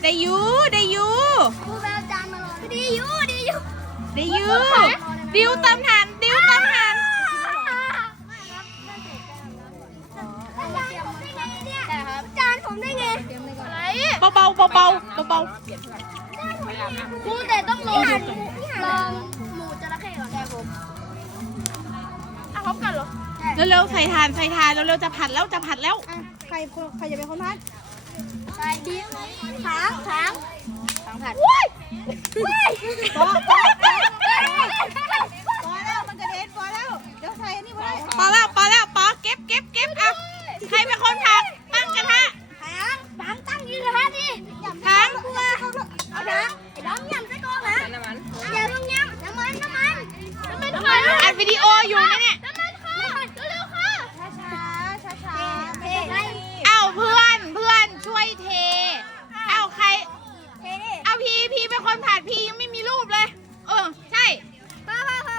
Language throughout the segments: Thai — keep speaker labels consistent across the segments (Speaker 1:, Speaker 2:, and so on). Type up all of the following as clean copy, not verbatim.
Speaker 1: ได้ยูได้ยู
Speaker 2: ครูไปเอาจานมารอดีอยู่ดีอยู่
Speaker 1: ได้ยูดิวตามทันดิวตามทัน
Speaker 2: จานผมได้ไงอะไร
Speaker 1: เบาเบาเบาเบาเบา
Speaker 2: ครูแต่ต้องลองหมูจระเข้ก่อนแกผมพร้อมกันเหรอ
Speaker 1: เร็วๆใส่ทานเร็วๆจะผัดแล้วจะผัดแล้ว
Speaker 2: ใครจะเป็นคนพัดใส่ดิถางผัดพอแล้วมันกระเด็นพอแล้วเดี๋ยวใส่นี่ไว้
Speaker 1: พอแล้วปอเก็บอ่ะใครเป็นคนผัดตั้งกระทะ
Speaker 2: ถางตั้งยืนกระทะดิ
Speaker 1: ถาง
Speaker 2: กลัวเอาถางไอ้น้องยำไส้กรอกนะอย่าต้องยำน้ำมันค่ะ
Speaker 1: อัดวิดีโออยู่นะเนี่ย
Speaker 2: น้ำมันค่ะเร็วๆค่ะช้าเทให้
Speaker 1: เอ้าเพื่อนช่วยเทเอ้าใคร
Speaker 2: เทดิ
Speaker 1: เอาพีเป็นคนผัดพียังไม่มีรูปเลย ใช่
Speaker 2: พอ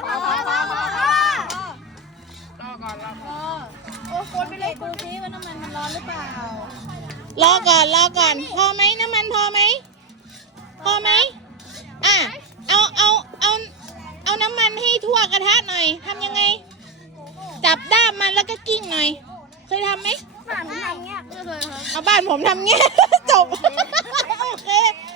Speaker 2: โอ้คนไปเลยดูซิว่าน้ำมันมันร้อนหรือเปล่าร
Speaker 1: อก่อนพอไหมน้ำมันพอไหมอ่ะเอาน้ำมันให้ทั่วกระทะหน่อยทำยังไง จับด้ามมันแล้วก็กิ้งหน่อย เคยทำไหม
Speaker 2: บ้านผมทำเงี้ยไม่เคยครับ
Speaker 1: เอาบ้านผมทำเงี้ย จบ โอเค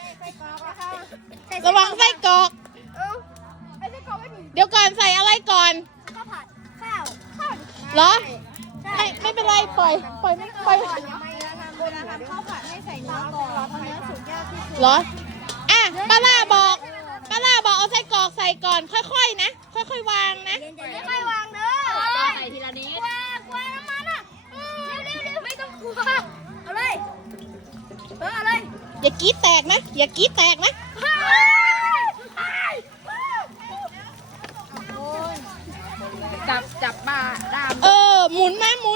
Speaker 1: ระวังไส้กรอก
Speaker 2: ไอ้ไส้กรอกไม่มี
Speaker 1: เดี๋ยวก่อนใส่อะไรก่อน
Speaker 2: ข้าวผัดข้าว
Speaker 1: เหรอ ไม่เป็นไรปล่อย
Speaker 2: เวลาทำข้าวผัดให้ใส่เนื้อก่อนเพราะเนื้อสุกยากที่สุด
Speaker 1: เหรอ อ่ะป้าล่าบอกเอาไส้กรอกใส่ก่อน ค่อยๆนะ ค่อยๆวางนะ
Speaker 2: ไม่ค่อยวางเด้อใส่ทีละนิดกลัวน้ำมันอ่ะเร็วไม่ต้องกลัวเอาเลยเอาเลย
Speaker 1: อย่ากรี๊ดแตกนะ
Speaker 3: จับบ้าดาม
Speaker 1: หมุนมาหมุน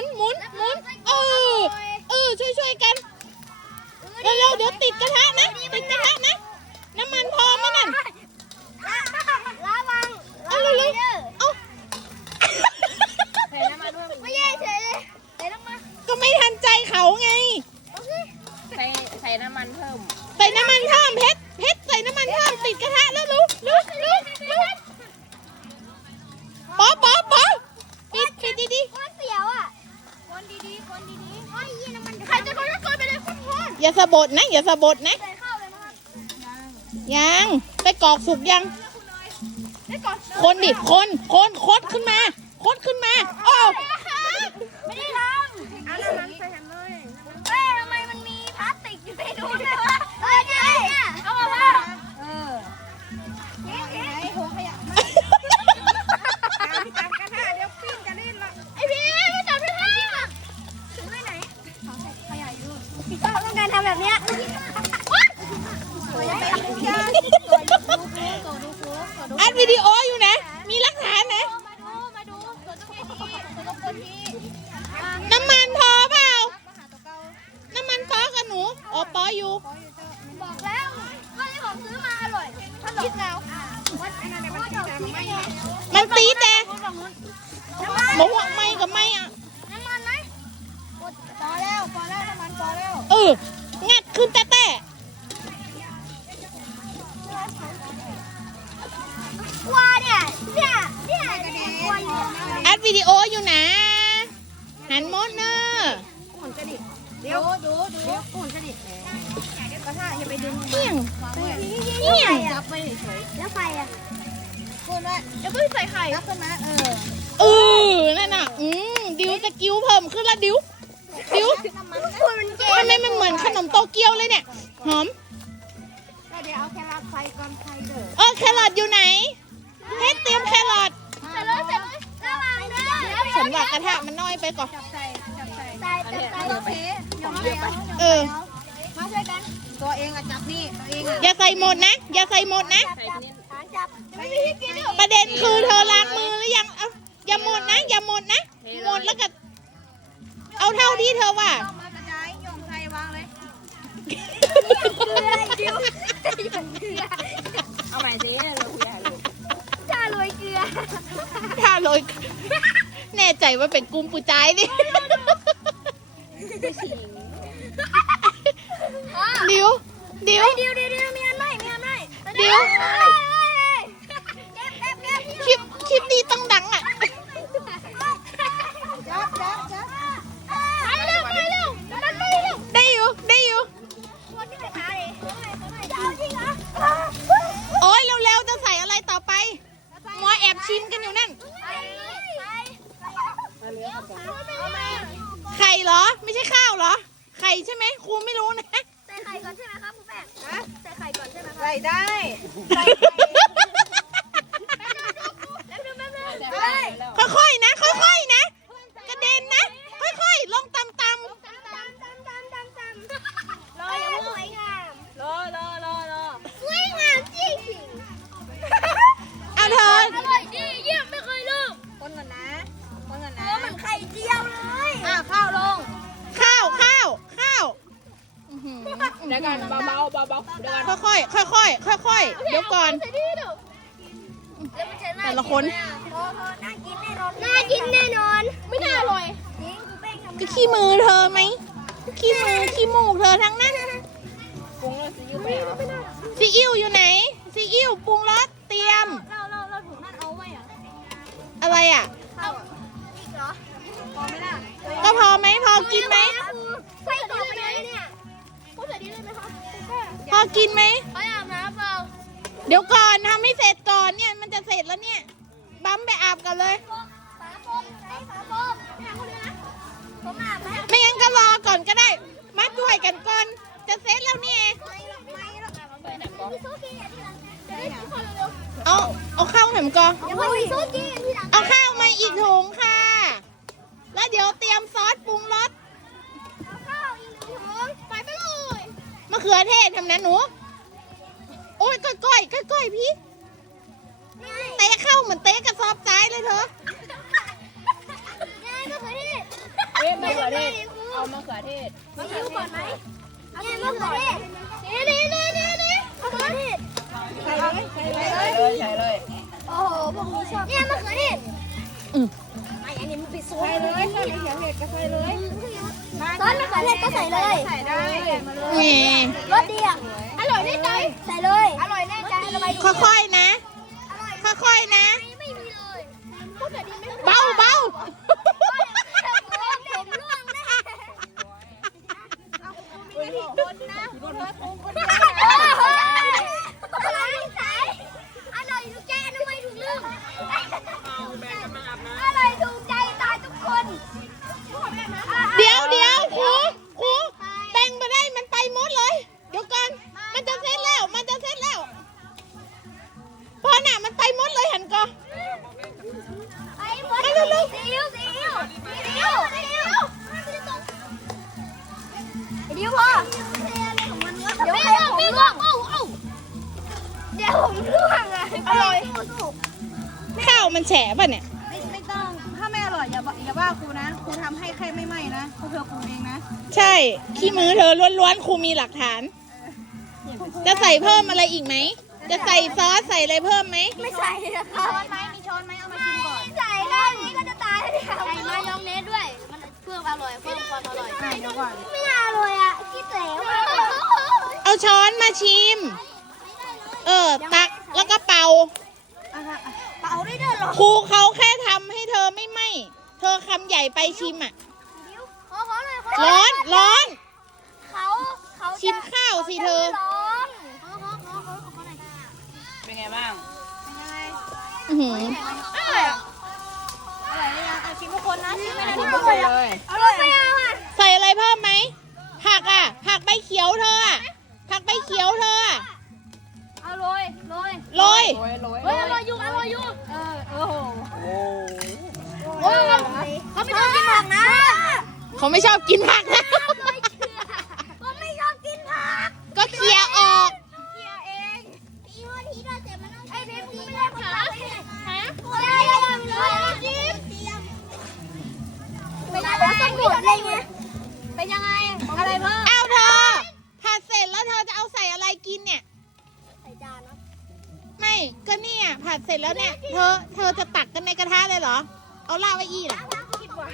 Speaker 1: ช่วยกันเร็วๆเดี๋ยวติดกระทะนะ น้ำมันพอไหมนั่น
Speaker 2: ระวัง
Speaker 1: เอาเร็วๆเอา
Speaker 3: ใส่น้ำมันเพิ่ม
Speaker 2: ไม่ใช่เฉยเลยใส่น้ำมัน
Speaker 1: ก็ไม่ทันใจเขาไง
Speaker 3: ใส่น้ำมันเพิ่ม
Speaker 1: ใส่น้ำมันเพิ่มเพชรใส่น้ำมันเพิ่มติดกระทะแล้วลุกป๊อปิดดี
Speaker 2: คนเสียวอ่ะคนดีๆโอ้ยยี่น้ำมันใครจะคนก็คนไปเลยคน
Speaker 1: ๆอย่าสะบดนะ
Speaker 2: ใส่ข้าวเลยนะครับ
Speaker 1: ยังไปกรอกสุกยัง คนดิคดขึ้นมาโอ้
Speaker 2: ไม่ได้ทำเอาน้ำมันใส่ทำเลยทำไมมันมีพลาสติกอยู่ในนู้นเลยวะใช่เอามาพ่อถุงขยะจับกระทะเดี๋ยวปิ้งจะดิ้นละไอพี่ไม่จับกระทะถุงไว้ไหนขยะอยู่พี่ก็ต้องการทำแบบเนี้ย
Speaker 1: อัดวิดีโออยู่นะ มีหลักฐานนะ
Speaker 2: มาดูส่วนต้องพี่
Speaker 1: น้ำมันพอเปล่า น้ำมันพอกับหนูอ๋อปออยู่
Speaker 2: บอกแล้วว่าที่ผมซื้อมาอร่อยถ้าคิดแล้วว่าอันนั้นมันตีแต่ไม่
Speaker 1: มันตีแต่
Speaker 2: น้ำมัน
Speaker 1: บอกว่าไม่กับไม่อ่ะ
Speaker 2: น้ำมันไหมพอแล้วน้ำมันพอแล้ว
Speaker 1: งัดขึ้นแต่
Speaker 2: กลัวเนี่ยกลัวอยู่
Speaker 1: อัดวิดีโออยู่นะ หันมดเนอะ
Speaker 2: เดี๋ยวดูปุ่นสนิทกระทะอย่าไปดึง
Speaker 1: เอี่ยง
Speaker 2: จับไปเฉยแล้วไฟอ่ะคุณว่าจะไม่ใส่ไข่รับขึ้นมา
Speaker 1: นั่นน่ะดิวสกิลเพิ่มขึ้นละดิว
Speaker 2: คุณมันเก่ง
Speaker 1: ทำไมมันเหมือนขนมโตเกียวเลยเนี่ย หอม
Speaker 2: เดี๋ยวเอาแค่รับไฟก่อนไฟเด้อ
Speaker 1: แครอทอยู่ไหนเพชรเตรียมแครอท
Speaker 2: ใส่เลยระวังเด้อ
Speaker 1: ฉันว่ากระทะมันน้อยไปก่อน
Speaker 2: ใส่ต้องเทยอมเมาช่วยกันตัวเองอะจับนี่ตัวเองอะ
Speaker 1: อย่าใส่หมดนะ
Speaker 2: จับไม่มีที่กิน
Speaker 1: ประเด็นคือเธอล้างมือหรือยังอย่าหมดนะ หมดแล้วก็เอาเท่าที่เธอว่า
Speaker 2: มากระจายยงไทยวางเลยเดี๋ยว
Speaker 3: เอาใหม่สิเราคุยกันลูก
Speaker 2: ถ้าโรยเกลือ
Speaker 1: ถ้าโรยแน่ใจว่าเป็นกุ้มปูใจายนี่ดิวดิว
Speaker 2: เดี๋ยวมีอันไหมมีอันไหม
Speaker 1: เดี๋ยว คลิปนี้ต้องดังอ่ะ
Speaker 2: ไปเร็วมันไม่เร็ว
Speaker 1: ได้อยู่
Speaker 2: คนที่ไปหาเลยเอาจริงเหรอ
Speaker 1: โอ้ยเร็วๆจะใส่อะไรต่อไปมัวแอบชิมกันอยู่นั่น ไข่เหรอ ไม่ใช่ข้าวเหรอ ไข่ใช่ไหมครูไม่รู้นะ
Speaker 2: ใส่ไข่ก่อนใช่ไหมครับคุณแม่ใส่ไข่ก่อนใช่ไหมครับ
Speaker 3: ใส่ได้
Speaker 1: ค่อยๆนะ ค่อยๆนะ กระเด็นนะ ค่อยๆ ลงต่ำ
Speaker 2: รออย่าสวยงาม
Speaker 3: รอ
Speaker 2: สวยงามจริง
Speaker 1: ๆเอาเธอ
Speaker 2: อร่อยดีเยี่ยมไม่เคยลืม
Speaker 3: คนก่อนนะ
Speaker 2: มันไข่เจียวเลย
Speaker 3: ข้าวลง
Speaker 1: ข้าวอื้อหือ
Speaker 3: เดี๋ยวกันเบาๆเดี๋ยวกัน
Speaker 1: ค่อยๆ ค่อยๆ เดี๋ยวก่อน แต่ละคน
Speaker 2: น่ากินแน่นอน ไม่น่าอร่อยจริงคือแป้งทำ
Speaker 1: ก็ขี้มือเธอไหม ขี้มือขี้มูกเธอทั้งนั้น
Speaker 3: ปรุงแล้วซื้อไปเหรอ
Speaker 1: ซีอิ๊วอยู่ไหน ซีอิ๊วปรุงรสเตรียม
Speaker 2: เราถุงนั่นเอาไว้เหรอ
Speaker 1: อะไรอ่ะ
Speaker 2: เอาอีกเหรอพอไหมล่ะ
Speaker 1: ก็พอไหม พอกินไหม
Speaker 2: ใส่ต่อไปเลยเนี่ยพูดใส่ดีเลยไหมคะ
Speaker 1: พอกินไหม
Speaker 2: ไปอาบน้ำเปล่า
Speaker 1: เดี๋ยวก่อนทำให้เสร็จก่อนเนี่ย มันจะเสร็จแล้วเนี่ย บัมไปอาบกันเลย
Speaker 2: ฝาโฟมฝาโฟมเนี่ยคนนี้นะผมอาบแล้ว
Speaker 1: ไม่งั้นก็รอก่อนก็ได้ มาช่วยกันก่อน จะเสร็จแล้วเนี่ย
Speaker 2: มีซูกี้อ่ะที่ร้านจะได้ทุกคนเร็ว
Speaker 1: เอาข้าวแหมก่อน
Speaker 2: ๆเดี๋ยวมีซูกี้ที่ร้าน
Speaker 1: เอาข้าวมาอีกถุงค่ะ แล้วเดี๋ยวเตรียมซอสปรุงรส
Speaker 2: ข้าวอีกถุงไปเลย
Speaker 1: มะเขือเทศทำนะหนู โอ้ยก้อยพี่ เตะเข้าเหมือนเตะกระสอบซ้ายเลยเธอ
Speaker 2: ง่ายก็คือที่
Speaker 3: มะเขือเทศเอามะเขือเทศ
Speaker 2: มาดูก่อนไหมเนี่ยมะเขือเทศนี่มะเขือเทศ
Speaker 3: ใส่เลย
Speaker 2: โอ้โหพวกนี้ชอบเนี่ยมะเขือเทศ
Speaker 1: อืม
Speaker 2: ไอ้อันนี้มันเป็นซอสเลยซอสมะเขือเทศก็ใส่เลยซอสมะเขือเทศก็ใส่เลย
Speaker 3: ใส่ได้
Speaker 1: แหม
Speaker 2: รสดีอ่ะอร่อยแน่ใจใส่เลยอร่อยแน่ใจระบาย
Speaker 1: ค่อยๆนะ ค่อยๆนะ
Speaker 2: ไม่มีเลยพูดแต่ดีไม่
Speaker 1: เบา
Speaker 2: ผมร่วงแน่คนนะอะไรใส่อร่อยถูกใจทำไมถูกลืมอร่อยถูกใจตาทุกคน
Speaker 1: เดี๋ยวครูแบ่งมาได้มันไปหมดเลย เดี๋ยวก่อน มันจะเสร็จแล้วพอน่ะมันไปหมดเลยหันก่อน
Speaker 2: ไอ้หมดซีอิ๊วพอเดี๋ยวไม่ร่วงเดี๋ยวผมร่วงอ่ะอร่อย
Speaker 1: ข้าวมันแฉะป่ะเนี่ย
Speaker 3: ไม่ต้อง ถ้าไม่อร่อยอย่าว่าครูนะ ครูทำให้แค่ไม่ไหม้นะเพราะเธอปรุงเองนะ
Speaker 1: ใช่ ขี้มือเธอล้วนๆครูมีหลักฐาน จะใส่เพิ่มอะไรอีกไหม จะใส่ซอสใส่อะไรเพิ่มไหม
Speaker 2: ไม่ใส่นะคะมีช้อนไหมเอามาชิมก่อนไม่ใส่เลยนี่ก็จะตายแล้วใส่มายองเนสด้วยมันเพิ่มอร่อยเพิ่มความอร่อย
Speaker 3: เดี๋ยวก่อน
Speaker 2: ไม่น่าอร่อยอ่ะคิดแล้ว
Speaker 1: เอาช้อนมาชิม ตักแล้วก็เป่า
Speaker 2: เป่าได้ด้วยเหรอ
Speaker 1: ครูเขาแค่ทำให้เธอไม่ไหมเธอคำใหญ่ไปชิมอ่ะ
Speaker 2: ขอเลย
Speaker 1: ร้อน
Speaker 2: เขา
Speaker 1: ชิมข้าวสิเธอ
Speaker 2: ร้อน
Speaker 3: เป็นไงบ้าง
Speaker 1: อื้อหือ
Speaker 2: อร่อยอ่ะชิมทุกคนนะชิมไม่ได้
Speaker 3: ทุ
Speaker 2: ทุ
Speaker 3: ก
Speaker 2: ก
Speaker 3: ค
Speaker 2: คน น
Speaker 3: เลย
Speaker 2: อร่อยไม่เอาอ่ะ
Speaker 1: ใส่อะไรเพิ่มไหมผักใบเขียวเธออะผักใบเขียวเธออะ
Speaker 2: อร่อย
Speaker 1: โรย
Speaker 3: โรย
Speaker 2: เฮ้ยอร่อยอยู่
Speaker 3: โอ้โห
Speaker 2: โอ้เขาไม่ชอบกินผักนะ
Speaker 1: เขาไม่ชอบกินผักนะ
Speaker 2: เขาไม่ชอบกินผัก
Speaker 1: ก็เคลียร์ออก
Speaker 2: เคี่ยวเองอีโมทีเราเจ็บมันต้องไอ้เพชรไม่ได้ผักฮะเลยจิ๊บเวลาเราต้องหมดเลยไงเป็นยังไงอะไรเพิ่ม
Speaker 1: เอาเธอผัดเสร็จแล้วเธอจะเอาใส่อะไรกินเนี่ย
Speaker 2: ใส่จานนะ
Speaker 1: ไม่ก็เนี่ยผัดเสร็จแล้วเนี่ย เธอจะตักกันในกระทะเลยเหรอ เอาลาดไว้อีกเหรอ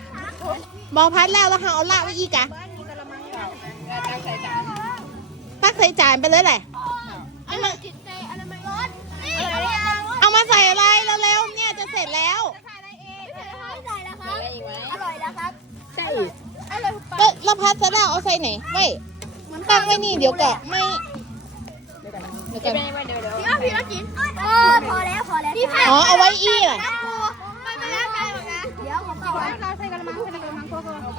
Speaker 1: บอกพัดแล้วค่ะเอาลาดไว้อีกอะ
Speaker 3: ตั้งใส่จาน
Speaker 1: ตักใส่จานไปเลยแหละ
Speaker 2: อร่อยจิตใจอร่อยร้อนนี่อร่อย
Speaker 1: เอามาใส่อะไรเร็วๆเนี่ยจะเสร็จแล้ว
Speaker 2: ไม่ใส่แล้วครับอร่อยแล้วครับใส่อร่อย
Speaker 1: ก็แล้วพัดซะแล้วเอาใส่ไหนไว้ตั้งไว้นี่เดี๋ยวก่อนไม่เดี๋ยวก่อน
Speaker 2: พี่รักกินพอแล้วพี่
Speaker 1: อ๋อเอาไว้อี้เหรอ
Speaker 2: ไม่แล้วกันนะเดี๋ยวผมเอาไว้
Speaker 3: เราใส่กระมังโคก